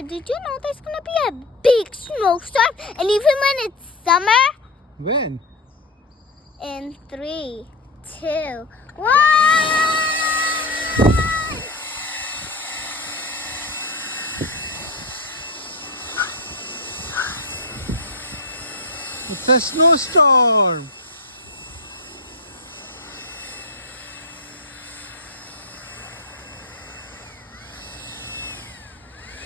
Dad, did you know there's gonna be a big snowstorm? And even when it's summer? When? In 3, 2, 1! It's a snowstorm.